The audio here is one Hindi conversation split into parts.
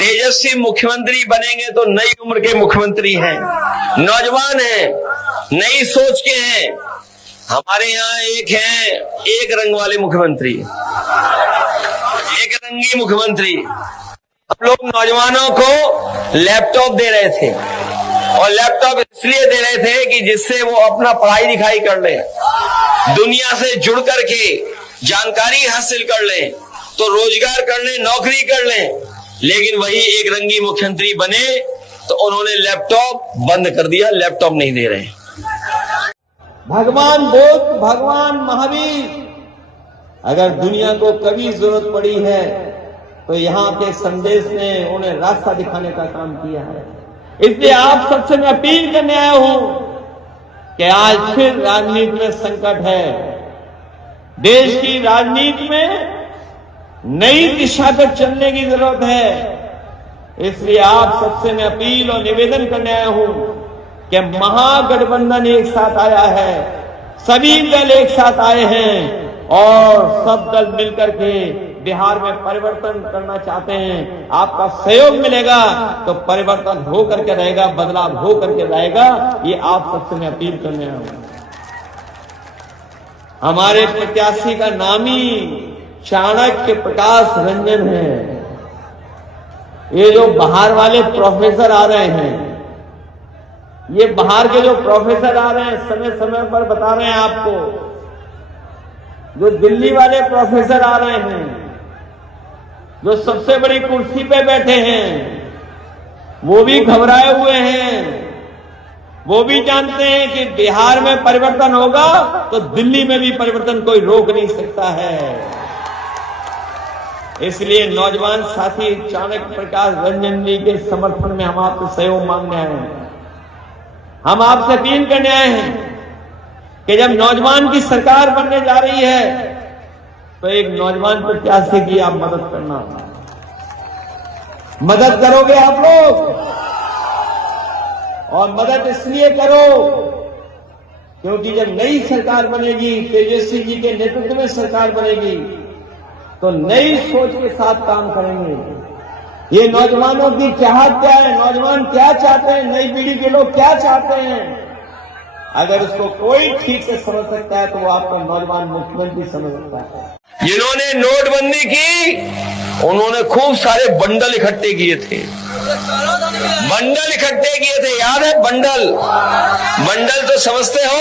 तेजस्वी मुख्यमंत्री बनेंगे तो नई उम्र के मुख्यमंत्री हैं, नौजवान हैं, नई सोच के हैं। हमारे यहाँ एक रंग वाले मुख्यमंत्री, एक रंगी मुख्यमंत्री। हम लोग नौजवानों को लैपटॉप दे रहे थे, और लैपटॉप इसलिए दे रहे थे कि जिससे वो अपना पढ़ाई लिखाई कर ले, दुनिया से जुड़ करके जानकारी हासिल कर ले, तो रोजगार कर ले, नौकरी कर ले। लेकिन वही एक रंगी मुख्यमंत्री बने तो उन्होंने लैपटॉप बंद कर दिया, लैपटॉप नहीं दे रहे। भगवान बुद्ध, भगवान महावीर अगर दुनिया को कभी जरूरत पड़ी है तो यहाँ के संदेश ने उन्हें रास्ता दिखाने का काम किया है। इसलिए आप सबसे मैं अपील करने आया हूं कि आज फिर राजनीति में संकट है। देश की राजनीति में नई दिशा पर चलने की जरूरत है। इसलिए आप सबसे मैं अपील और निवेदन करने आया हूं कि महागठबंधन एक साथ आया है, सभी दल एक साथ आए हैं और सब दल मिलकर के बिहार में परिवर्तन करना चाहते हैं। आपका सहयोग मिलेगा तो परिवर्तन हो करके रहेगा, बदलाव हो करके रहेगा। ये आप सबसे मैं अपील करने आया हूं। हमारे प्रत्याशी का नाम ही चाणक्य प्रकाश रंजन है। ये जो बाहर वाले प्रोफेसर आ रहे हैं, ये बाहर के जो प्रोफेसर आ रहे हैं, समय समय पर बता रहे हैं आपको, जो दिल्ली वाले प्रोफेसर आ रहे हैं, जो सबसे बड़ी कुर्सी पे बैठे हैं, वो भी घबराए हुए हैं। वो भी जानते हैं कि बिहार में परिवर्तन होगा तो दिल्ली में भी परिवर्तन कोई रोक नहीं सकता है। इसलिए नौजवान साथी चाणक्य प्रकाश रंजन जी के समर्थन में हम आपसे सहयोग मांगने आए हैं। हम आपसे अपील करने आए हैं कि जब नौजवान की सरकार बनने जा रही है तो एक नौजवान प्रत्याशी की आप मदद करना, मदद करोगे आप लोग। और मदद इसलिए करो क्योंकि जब नई सरकार बनेगी, तेजस्वी जी के नेतृत्व में सरकार बनेगी, तो नई सोच के साथ काम करेंगे। ये नौजवानों की चाहत क्या है, नौजवान क्या चाहते हैं, नई पीढ़ी के लोग क्या चाहते हैं, अगर उसको कोई ठीक से समझ सकता है तो वो आपका नौजवान मुख्यमंत्री समझ सकता है। जिन्होंने नोटबंदी की, उन्होंने खूब सारे बंडल इकट्ठे किए थे, बंडल इकट्ठे किए थे, याद है बंडल? बंडल तो समझते हो?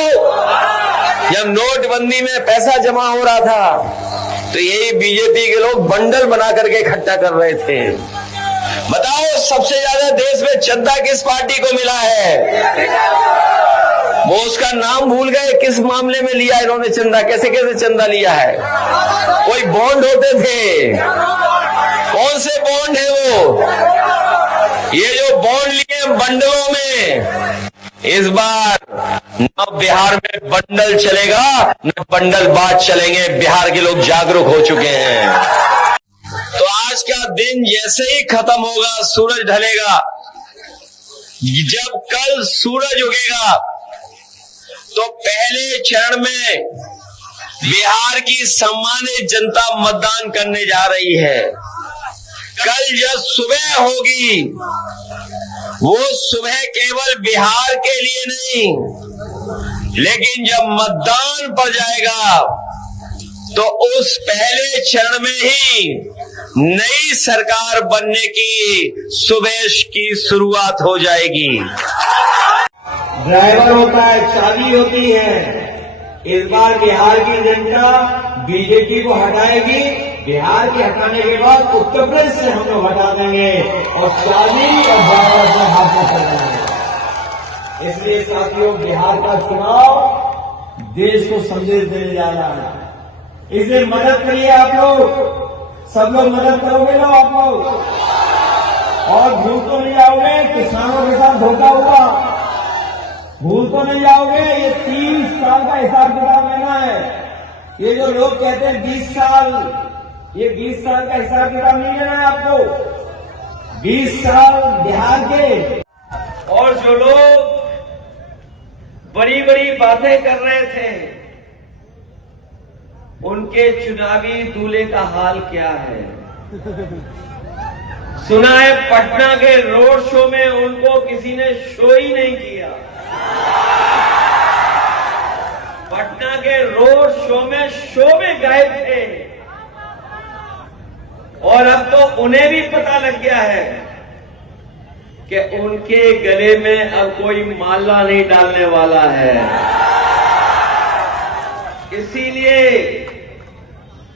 जब नोटबंदी में पैसा जमा हो रहा था तो यही बीजेपी के लोग बंडल बना करके इकट्ठा कर रहे थे। बताओ सबसे ज्यादा देश में चंदा किस पार्टी को मिला है? वो उसका नाम भूल गए, किस मामले में लिया इन्होंने चंदा, कैसे कैसे चंदा लिया है? कोई बॉन्ड होते थे, कौन से बॉन्ड है वो? ये जो बॉन्ड लिए बंडलों में, इस बार न बिहार में बंडल चलेगा न बंडलबाज चलेंगे। बिहार के लोग जागरूक हो चुके हैं। तो आज का दिन जैसे ही खत्म होगा, सूरज ढलेगा, जब कल सूरज उगेगा तो पहले चरण में बिहार की सम्मानित जनता मतदान करने जा रही है। कल जब सुबह होगी, वो सुबह केवल बिहार के लिए नहीं, लेकिन जब मतदान पड़ जाएगा तो उस पहले चरण में ही नई सरकार बनने की सुबह की शुरुआत हो जाएगी। ड्राइवर होता है, चाबी होती है। इस बार बिहार की जनता बीजेपी को हटाएगी। बिहार के हटाने के बाद उत्तर प्रदेश से हम लोग हटा देंगे और चाबी और ड्राइवर से हाथ में कर देंगे। इसलिए साथियों, बिहार का चुनाव देश को संदेश देने जा रहा है। इसलिए मदद करिए आप लोग, सब लोग मदद करोगे ना आप लोग, और भूल तो नहीं जाओगे किसानों के साथ धोखा हुआ, भूल तो नहीं जाओगे। ये 30 साल का हिसाब किताब लेना है। ये जो लोग कहते हैं 20 साल, ये 20 साल का हिसाब किताब नहीं लेना है आपको। 20 साल बिहार के, और जो लोग बड़ी बड़ी बातें कर रहे थे, उनके चुनावी दूल्हे का हाल क्या है? सुना है पटना के रोड शो में उनको किसी ने शो ही नहीं किया। पटना के रोड शो में गए थे और अब तो उन्हें भी पता लग गया है कि उनके गले में अब कोई माला नहीं डालने वाला है। इसीलिए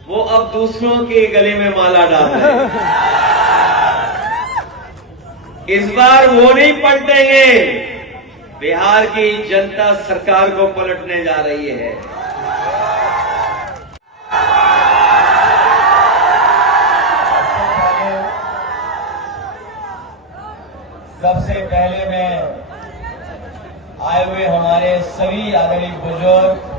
वो अब दूसरों के गले में माला डाल रहे हैं। इस बार वो नहीं पलटेंगे, बिहार की जनता सरकार को पलटने जा रही है। सबसे पहले मैं आए हुए हमारे सभी आदरणीय बुजुर्ग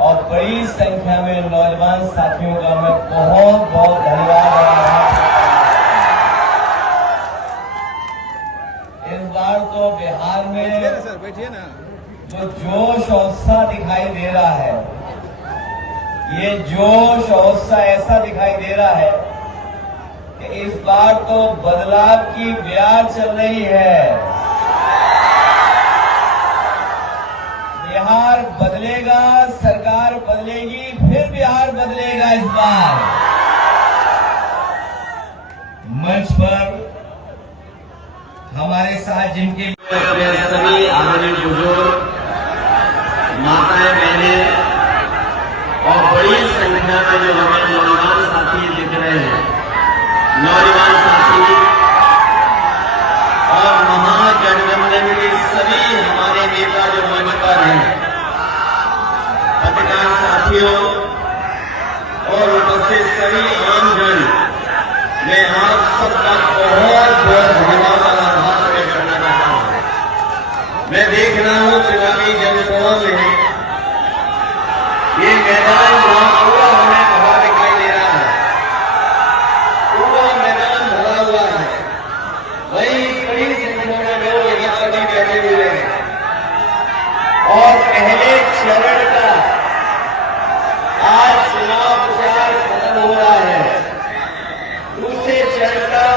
और बड़ी संख्या में नौजवान साथियों का मैं बहुत बहुत धन्यवाद। इस बार तो बिहार में जो जोश और उत्साह दिखाई दे रहा है, ये जोश और उत्साह ऐसा दिखाई दे रहा है कि इस बार तो बदलाव की ब्याह चल रही है। बिहार बदलेगा, सरकार बदलेगी, फिर बिहार बदलेगा। इस बार मंच पर हमारे साथ जिनके सभी आदरणीय बुजुर्ग, माताएं, बहनें और बड़ी संख्या में जो हमारे नौजवान साथी दिख रहे हैं, नौजवान साथी और महागठबंधन के सभी हमारे नेता जो मंच पर हैं, पत्रकार साथियों और उपस्थित सभी आमजन, मैं आप सबका बहुत बहुत धन्यवाद आभार व्यक्त करना चाहता हूं। मैं देख रहा हूं चुनावी जनसभा में ये मैदान पूरा हमें भरा दिखाई दे रहा है, पूरा मैदान भरा हुआ है। वही बड़ी संख्या में लोग यहाँ पर भी बैठे हुए हैं और पहले चरण का आज चुनाव प्रचार खत्म हो रहा है। दूसरे चरण का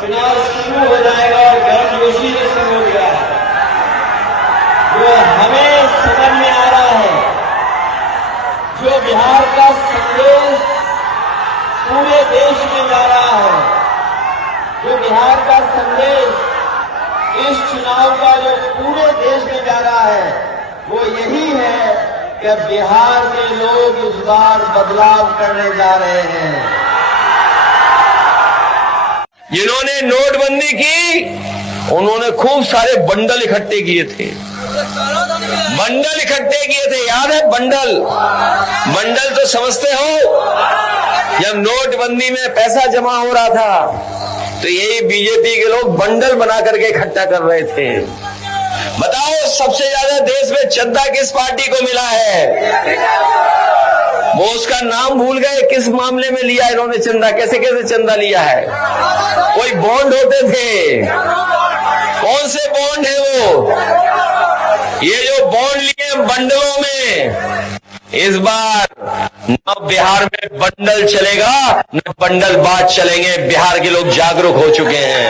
चुनाव शुरू हो जाएगा और गर्मजोशी से शुरू हो गया है। जो हमें समझ में आ रहा है, जो बिहार का संदेश पूरे देश में जा रहा है, जो बिहार का संदेश इस चुनाव का जो पूरे देश में जा रहा है, वो यही है कि बिहार के लोग इस बार बदलाव करने जा रहे हैं। जिन्होंने नोटबंदी की, उन्होंने खूब सारे बंडल इकट्ठे किए थे। बंडल इकट्ठे किए थे, याद है? बंडल बंडल तो समझते हो? जब नोटबंदी में पैसा जमा हो रहा था तो यही बीजेपी के लोग बंडल बना करके इकट्ठा कर रहे थे। बताओ, सबसे ज्यादा देश में चंदा किस पार्टी को मिला है? वो उसका नाम भूल गए, किस मामले में लिया इन्होंने चंदा, कैसे कैसे चंदा लिया है? कोई बॉन्ड होते थे, कौन से बॉन्ड है वो? ये जो बॉन्ड लिए बंडलों में, इस बार न बिहार में बंडल चलेगा न बंडल बाज चलेंगे। बिहार के लोग जागरूक हो चुके हैं।